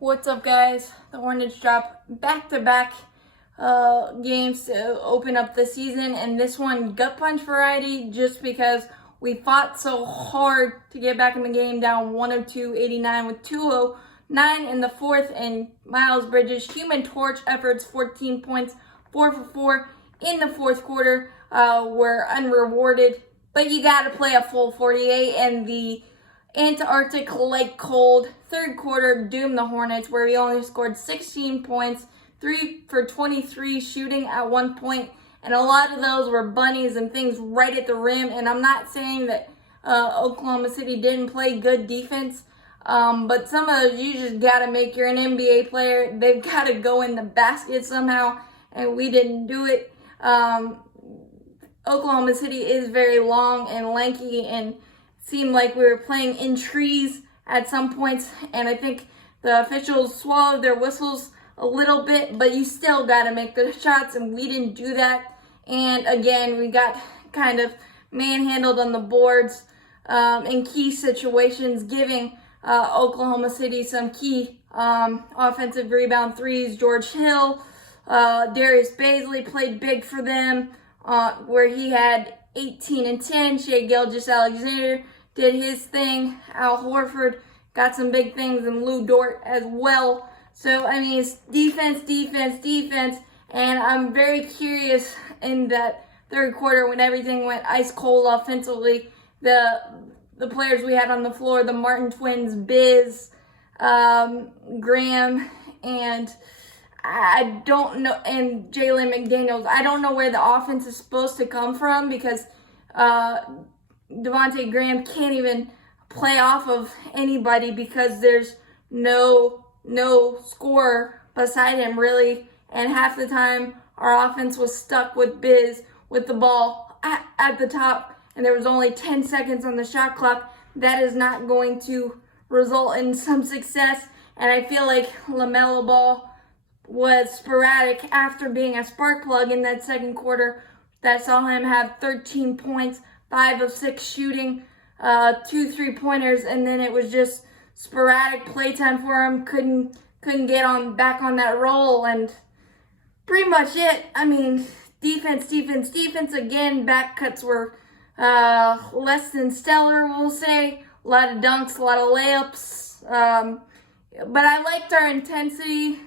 What's up, guys? The Hornets drop back-to-back games to open up the season, and this one gut punch variety just because we fought so hard to get back in the game, down 102-89 with 2:09 in the fourth, and Miles Bridges' Human Torch efforts, 14 points, 4 for 4 in the fourth quarter, were unrewarded. But you got to play a full 48, and the Antarctic lake cold third quarter doomed the Hornets, where we only scored 16 points, 3 for 23 shooting at one point, and a lot of those were bunnies and things right at the rim. And I'm not saying that Oklahoma City didn't play good defense, but some of those you just got to make. You're an NBA player. They've got to go in the basket somehow, and we didn't do it. Oklahoma City is very long and lanky, and seemed like we were playing in trees at some points, and I think the officials swallowed their whistles a little bit, but you still got to make the shots, and we didn't do that. And again, we got kind of manhandled on the boards in key situations, giving Oklahoma City some key offensive rebound threes. George Hill, Darius Baisley played big for them, where he had 18 and 10. Shai Gilgeous-Alexander did his thing. Al Horford got some big things, and Lou Dort as well. So, I mean, it's defense, and I'm very curious in that third quarter when everything went ice cold offensively. The players we had on the floor, the Martin twins, Biz, Graham, and I don't know, and Jalen McDaniels. I don't know where the offense is supposed to come from, because Devontae Graham can't even play off of anybody because there's no scorer beside him, really. And half the time, our offense was stuck with Biz with the ball at the top, and there was only 10 seconds on the shot clock. That is not going to result in some success. And I feel like LaMelo Ball was sporadic after being a spark plug in that second quarter. That saw him have 13 points, 5 of 6 shooting, 2 3-pointers, and then it was just sporadic playtime for him. Couldn't get back on that roll, and pretty much it. I mean, defense again. Back cuts were less than stellar, we'll say. A lot of dunks, a lot of layups, but I liked our intensity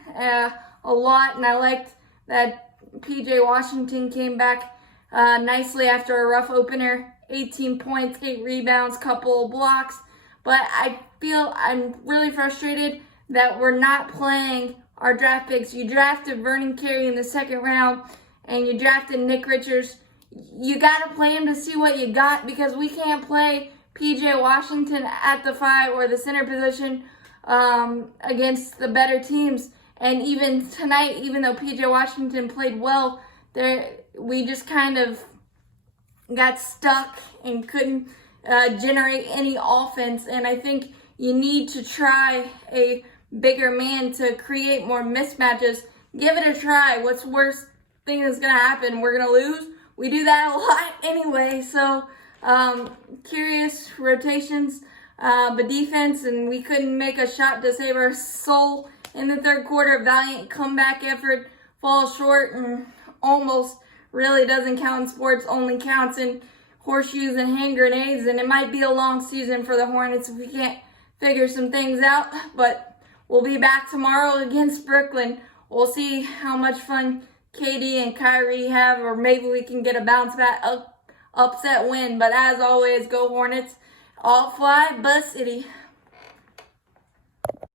a lot, and I liked that PJ Washington came back nicely after a rough opener. 18 points, 8 rebounds, couple of blocks. But I feel I'm really frustrated that we're not playing our draft picks. You drafted Vernon Carey in the second round, and you drafted Nick Richards. You got to play him to see what you got, because we can't play PJ Washington at the 5 or the center position against the better teams. And even tonight, even though PJ Washington played well, we just kind of got stuck and couldn't generate any offense. And I think you need to try a bigger man to create more mismatches. Give it a try. What's the worst thing that's going to happen? We're going to lose. We do that a lot anyway. So curious rotations, but defense, and we couldn't make a shot to save our soul in the third quarter. Valiant comeback effort falls short, and almost really doesn't count in sports, only counts in horseshoes and hand grenades. And it might be a long season for the Hornets if we can't figure some things out. But we'll be back tomorrow against Brooklyn. We'll see how much fun KD and Kyrie have, or maybe we can get a bounce back upset win. But as always, go Hornets. All fly, Buzz City.